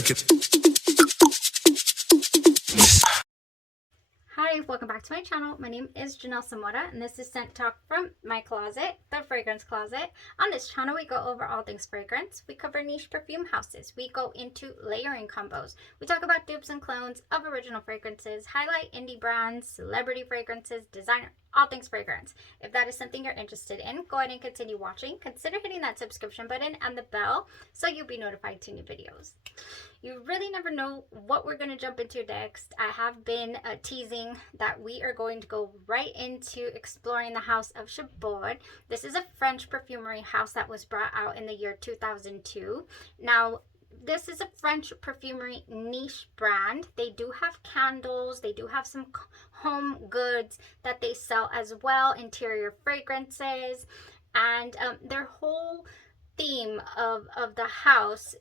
check it. Hi, welcome back to my channel. My name is Janelle Zamora, and this is Scent Talk from my closet, the fragrance closet. On this channel, we go over all things fragrance. We cover niche perfume houses. We go into layering combos. We talk about dupes and clones of original fragrances, highlight indie brands, celebrity fragrances, designer, all things fragrance. If that is something you're interested in, go ahead and continue watching. Consider hitting that subscription button and the bell so you'll be notified to new videos. You really never know what we're going to jump into next. I have been teasing that we are going to go right into exploring the house of Shabor. This is a French perfumery house that was brought out in the year 2002. Now, this is a French perfumery niche brand. They do have candles. They do have some home goods that they sell as well, interior fragrances. And their whole theme of the house,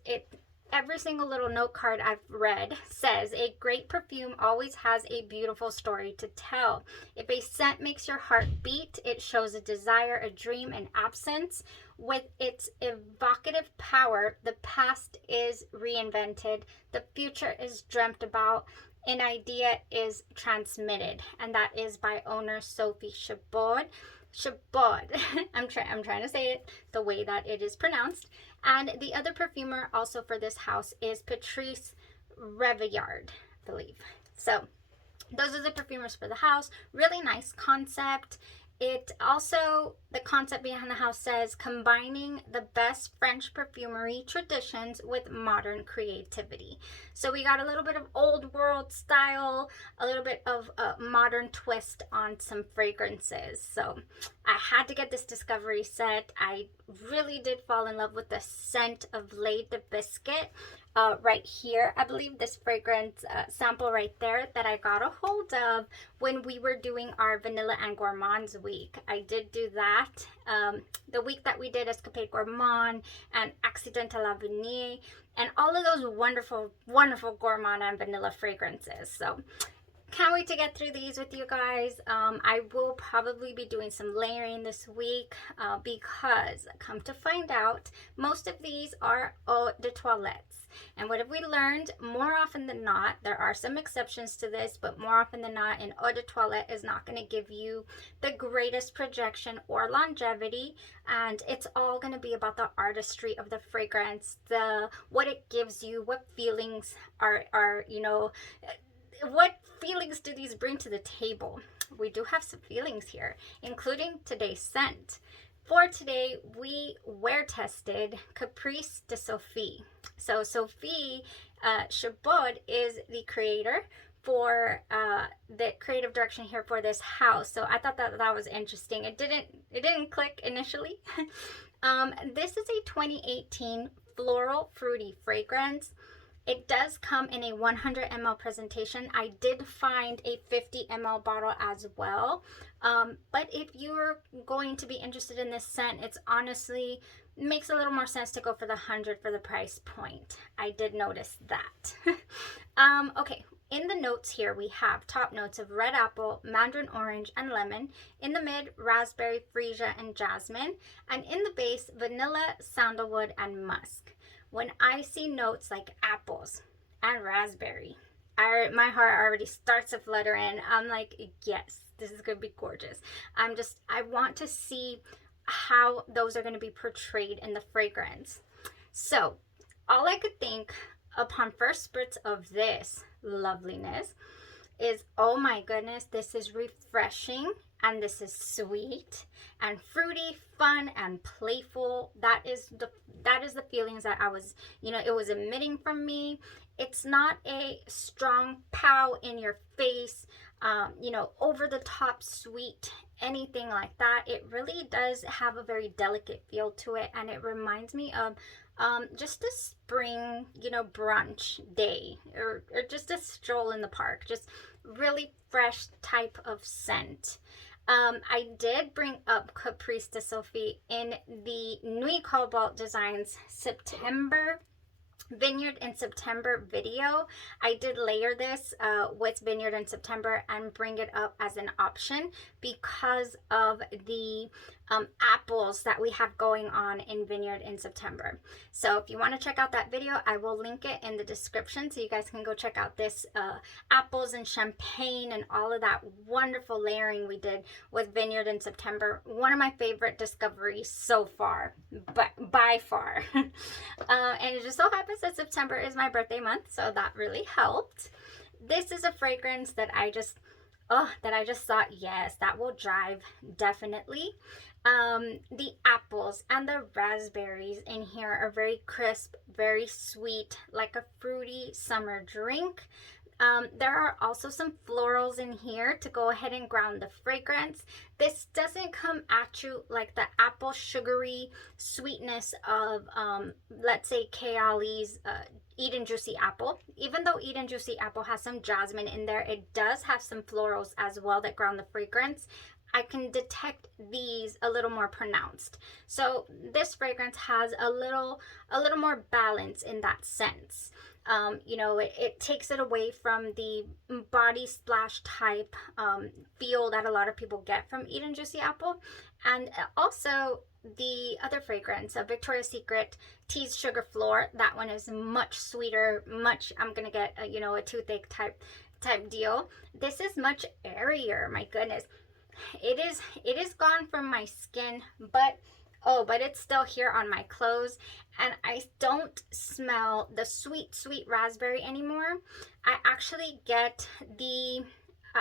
every single little note card I've read says a great perfume always has a beautiful story to tell. If a scent makes your heart beat, it shows a desire, a dream, an absence. With its evocative power, the past is reinvented, the future is dreamt about, an idea is transmitted, and that is by owner Sophie Chabaud. Chabaud. I'm trying to say it the way that it is pronounced. And the other perfumer also for this house is Patrice VINEYARD, I believe. So those are the perfumers for the house. Really nice concept. It also, the concept behind the house says, combining the best French perfumery traditions with modern creativity. So we got a little bit of old world style, a little bit of a modern twist on some fragrances. So I had to get this discovery set. I really did fall in love with the scent of LAIT the Biscuit. Right here, I believe this fragrance sample right there that I got a hold of when we were doing our Vanilla and Gourmands week. I did do that. The week that we did Escapade Gourmand and Accident à la Vanille and all of those wonderful, wonderful gourmand and vanilla fragrances. So can't wait to get through these with you guys. I will probably be doing some layering this week because, come to find out, most of these are eau de toilettes. And what have we learned? More often than not, there are some exceptions to this, but more often than not, an eau de toilette is not going to give you the greatest projection or longevity. And it's all going to be about the artistry of the fragrance, what it gives you, what feelings are you know, what feelings do these bring to the table? We do have some feelings here, including today's scent. For today, we wear tested Caprice de Sophie. So Sophie Chabaud is the creator for the creative direction here for this house. So I thought that was interesting. It didn't click initially. This is a 2018 floral fruity fragrance. It does come in a 100 ml presentation. I did find a 50 ml bottle as well. But if you're going to be interested in this scent, it's honestly makes a little more sense to go for the 100 for the price point. I did notice that. Okay, in the notes here, we have top notes of red apple, mandarin orange, and lemon. In the mid, raspberry, freesia, and jasmine. And in the base, vanilla, sandalwood, and musk. When I see notes like apples and raspberry, my heart already starts to flutter in. I'm like, yes, this is going to be gorgeous. I want to see how those are going to be portrayed in the fragrance. So all I could think upon first spritz of this loveliness is, oh my goodness, this is refreshing and this is sweet and fruity, fun and playful. That is the feelings that I was, it was emitting from me. It's not a strong pow in your face, over the top sweet, anything like that. It really does have a very delicate feel to it, and it reminds me of just a spring, brunch day or just a stroll in the park. Just really fresh type of scent. I did bring up Caprice de Sophie in the Nuit Cobalt Designs September Vineyard in September video. I did layer this with Vineyard in September and bring it up as an option because of the apples that we have going on in Vineyard in September. So if you want to check out that video, I will link it in the description so you guys can go check out this apples and champagne and all of that wonderful layering we did with Vineyard in September. One of my favorite discoveries so far, but by far. And it just so happens that September is my birthday month, so that really helped. This is a fragrance that I just thought, yes, that will drive definitely. The apples and the raspberries in here are very crisp, very sweet, like a fruity summer drink. There are also some florals in here to go ahead and ground the fragrance. This doesn't come at you like the apple sugary sweetness of, let's say, Kayali's Eat and Juicy Apple. Even though Eat and Juicy Apple has some jasmine in there, it does have some florals as well that ground the fragrance. I can detect these a little more pronounced. So this fragrance has a little more balance in that sense. You know, it takes it away from the body splash type feel that a lot of people get from Eat and Juicy Apple. And also the other fragrance, Victoria's Secret Teased Sugar Floor, that one is much sweeter, much, I'm gonna get a, you know, a toothache type deal. This is much airier, my goodness. It is gone from my skin, but it's still here on my clothes, and I don't smell the sweet raspberry anymore. I actually get the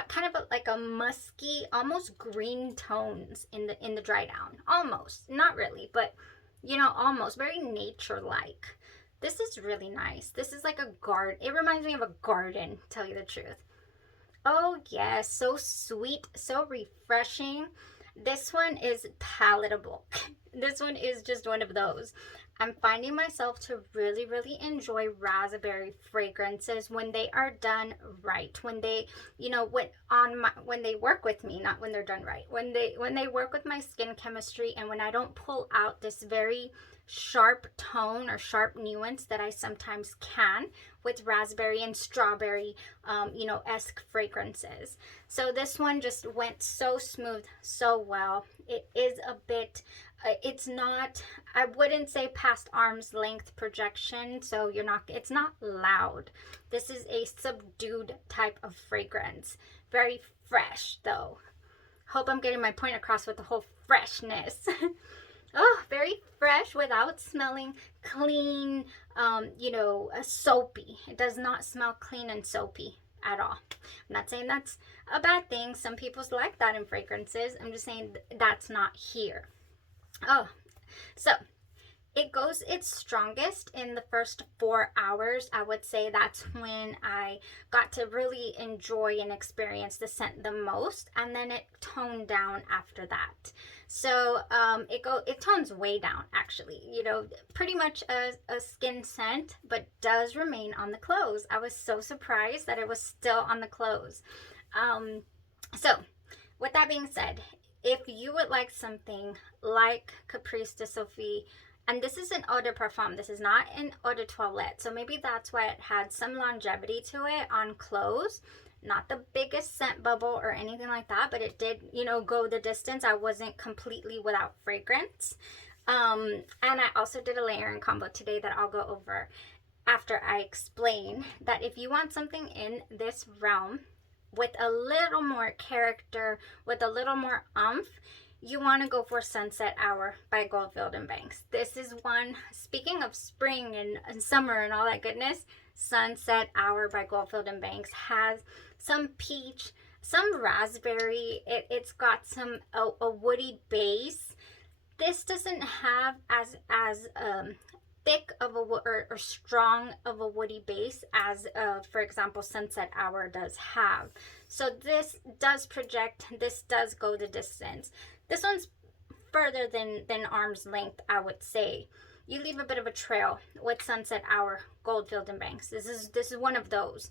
kind of like a musky, almost green tones in the dry down. Almost, not really, but you know, almost very nature-like. This is really nice. This is like a garden. It reminds me of a garden, to tell you the truth. Oh yes, so sweet, so refreshing. This one is palatable. This one is just one of those. I'm finding myself to really enjoy raspberry fragrances when they are done right. When they, you know, when they work with me, not when they're done right. When they work with my skin chemistry, and when I don't pull out this very sharp tone or sharp nuance that I sometimes can with raspberry and strawberry, you know, esque fragrances. So this one just went so smooth, so well. It is a bit, it's not, I wouldn't say past arm's length projection, so it's not loud. This is a subdued type of fragrance. Very fresh though. Hope I'm getting my point across with the whole freshness. Oh, very fresh without smelling clean, you know, soapy. It does not smell clean and soapy at all. I'm not saying that's a bad thing. Some people like that in fragrances. I'm just saying that's not here. Oh, so it goes its strongest in the first 4 hours. I would say that's when I got to really enjoy and experience the scent the most, and then it toned down after that. So it tones way down, actually, you know, pretty much a skin scent, but does remain on the clothes. I was so surprised that it was still on the clothes. So with that being said, if you would like something like Caprice de Sophie, and this is an eau de parfum, this is not an eau de toilette, so maybe that's why it had some longevity to it on clothes. Not the biggest scent bubble or anything like that, but it did, you know, go the distance. I wasn't completely without fragrance. And I also did a layering combo today that I'll go over after I explain that if you want something in this realm with a little more character, with a little more oomph, you want to go for Sunset Hour by Goldfield and Banks. This is one, speaking of spring and summer and all that goodness, Sunset Hour by Goldfield and Banks has some peach, some raspberry. It's got some a woody base. This doesn't have as thick of a or strong of a woody base as for example Sunset Hour does have. So this does project, this does go the distance. This one's further than arm's length, I would say. You leave a bit of a trail with Sunset Hour, Goldfield and Banks. This is one of those.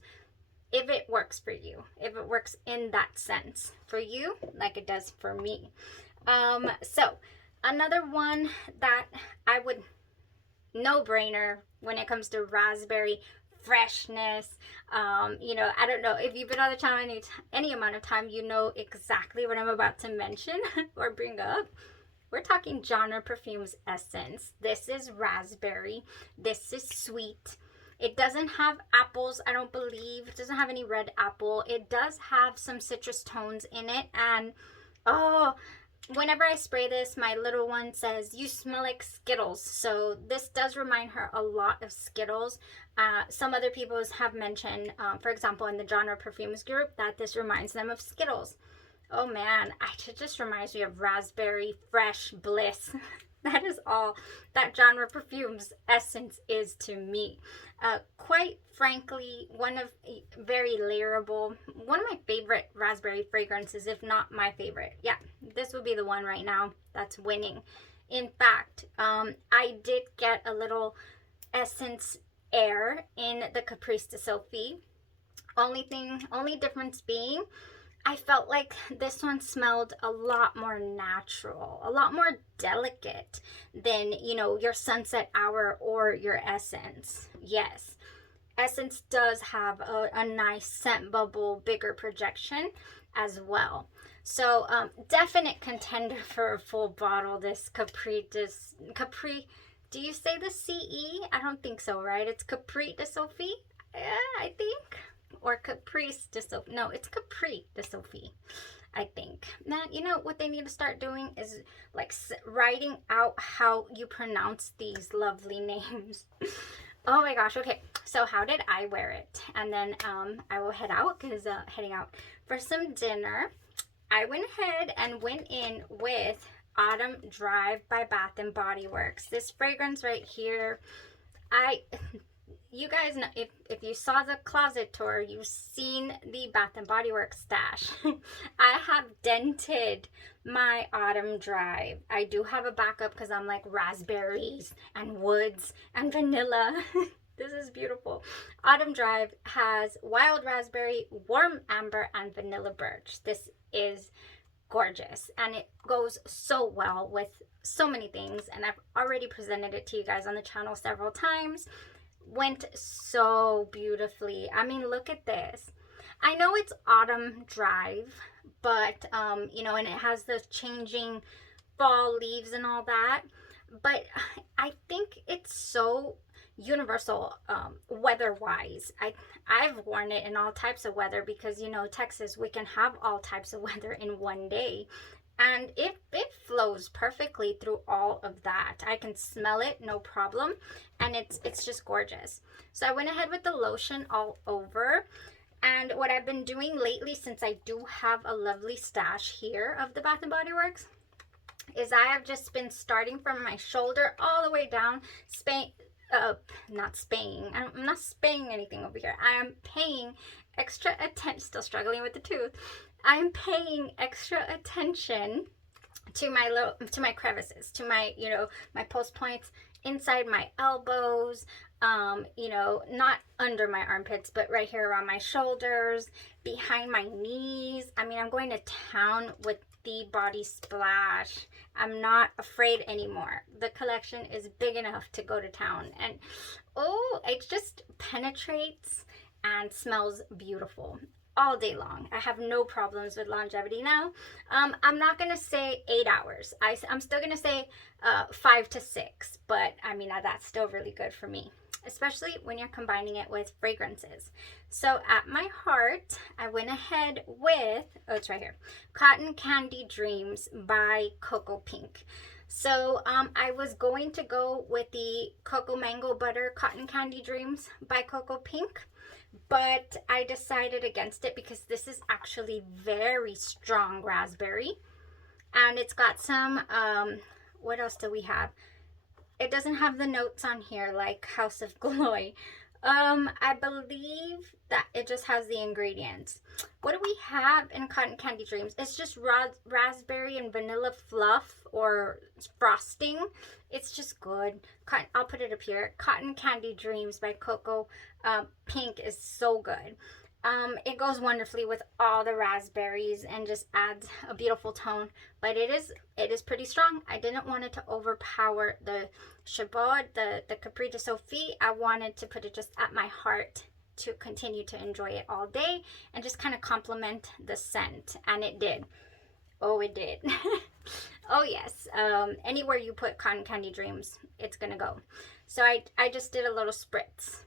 If it works for you, if it works in that sense for you, like it does for me. So another one that I would, no brainer when it comes to raspberry freshness. You know, I don't know if you've been on the channel any amount of time, you know exactly what I'm about to mention or bring up. We're talking Genre Perfumes Essence. This is raspberry. This is sweet. It doesn't have apples, I don't believe. It doesn't have any red apple. It does have some citrus tones in it. And oh, whenever I spray this, my little one says, you smell like Skittles. So this does remind her a lot of Skittles. Some other people have mentioned, for example, in the Genre Perfumes group, that this reminds them of Skittles. Oh man, it just reminds me of raspberry fresh bliss. That is all that Genre Perfumes Essence is to me. Quite frankly, very layerable, one of my favorite raspberry fragrances, if not my favorite. Yeah, this would be the one right now that's winning. In fact, I did get a little Essence Air in the Caprice de Sophie. Only difference being, I felt like this one smelled a lot more natural, a lot more delicate than, you know, your Sunset Hour or your Essence. Yes, Essence does have a nice scent bubble, bigger projection as well. So definite contender for a full bottle, this Capri, do you say the CE? I don't think so, right? It's Capri de Sophie, I think. Or Caprice de Sophie. No, it's Capri de Sophie, I think. Now, you know what they need to start doing is like writing out how you pronounce these lovely names. Oh my gosh. Okay, so how did I wear it? And then I will head out, because heading out for some dinner. I went ahead and went in with Autumn Drive by Bath and Body Works. This fragrance right here, you guys know, if you saw the closet tour, you've seen the Bath and Body Works stash. I have dented my Autumn Drive. I do have a backup because I'm like raspberries and woods and vanilla. This is beautiful. Autumn Drive has wild raspberry, warm amber, and vanilla birch. This is gorgeous, and it goes so well with so many things, and I've already presented it to you guys on the channel several times. Went so beautifully. I mean, look at this. I know it's Autumn Drive, but you know, and it has the changing fall leaves and all that, but I think it's so universal weather wise. I've worn it in all types of weather, because you know, Texas, we can have all types of weather in one day. And it flows perfectly through all of that. I can smell it, no problem. And it's just gorgeous. So I went ahead with the lotion all over. And what I've been doing lately, since I do have a lovely stash here of the Bath & Body Works, is I have just been starting from my shoulder all the way down, I'm not spaying anything over here. I am paying extra attention, still struggling with the tooth. I'm paying extra attention to my crevices, to my, you know, my post points inside my elbows, you know, not under my armpits, but right here around my shoulders, behind my knees. I mean, I'm going to town with the Body Splash. I'm not afraid anymore. The collection is big enough to go to town, and oh, it just penetrates and smells beautiful all day long. I have no problems with longevity now. I'm not gonna say 8 hours. I'm still gonna say 5 to 6, but I mean, that's still really good for me, especially when you're combining it with fragrances. So at my heart, I went ahead with, oh, it's right here, Cotton Candy Dreams by Cocoapink. So I was going to go with the Cocoa Mango Butter Cotton Candy Dreams by Cocoapink, but I decided against it because this is actually very strong raspberry, and it's got some, what else do we have? It doesn't have the notes on here like House of Glory. I believe that it just has the ingredients. What do we have in Cotton Candy Dreams? It's just raspberry and vanilla fluff or frosting. It's just good. I'll put it up here. Cotton Candy Dreams by Cocoapink is so good. It goes wonderfully with all the raspberries and just adds a beautiful tone, but it is pretty strong. I didn't want it to overpower the Shabor, the Caprice de Sophie. I wanted to put it just at my heart to continue to enjoy it all day and just kind of complement the scent, and it did. Oh, it did. Oh yes, anywhere you put Cotton Candy Dreams, it's gonna go. So I just did a little spritz.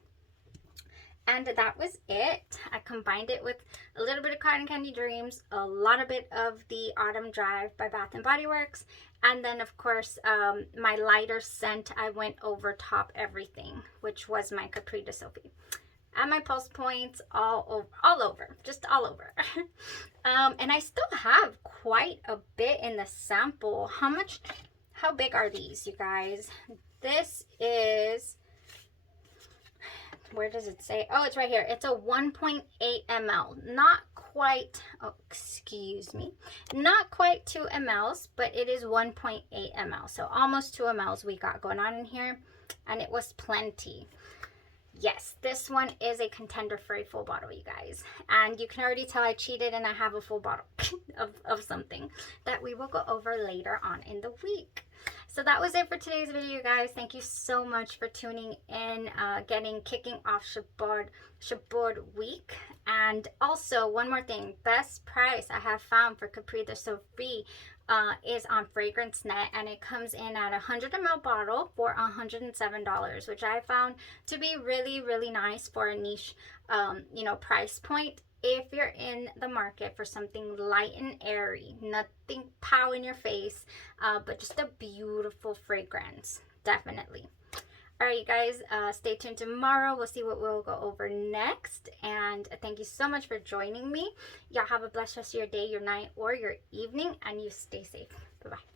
And that was it. I combined it with a little bit of Cotton Candy Dreams, a lot of bit of the Autumn Drive by Bath & Body Works, and then of course my lighter scent I went over top everything, which was my Caprice de Sophie. And my pulse points all over, just all over. And I still have quite a bit in the sample. How big are these, you guys? This is, where does it say? Oh, it's right here. It's a 1.8 ml. Not quite, oh, excuse me. Not quite 2 mls, but it is 1.8 ml. So almost 2 mls we got going on in here. And it was plenty. Yes, this one is a contender for a full bottle, you guys. And you can already tell I cheated and I have a full bottle of something that we will go over later on in the week. So that was it for today's video, guys. Thank you so much for tuning in, kicking off Shabor week. And also, one more thing, best price I have found for Caprice de Sophie is on FragranceNet, and it comes in at a 100 ml bottle for $107, which I found to be really, really nice for a niche, you know, price point. If you're in the market for something light and airy, nothing pow in your face, but just a beautiful fragrance, definitely. All right, you guys, stay tuned tomorrow. We'll see what we'll go over next. And thank you so much for joining me. Y'all have a blessed rest of your day, your night, or your evening, and you stay safe. Bye-bye.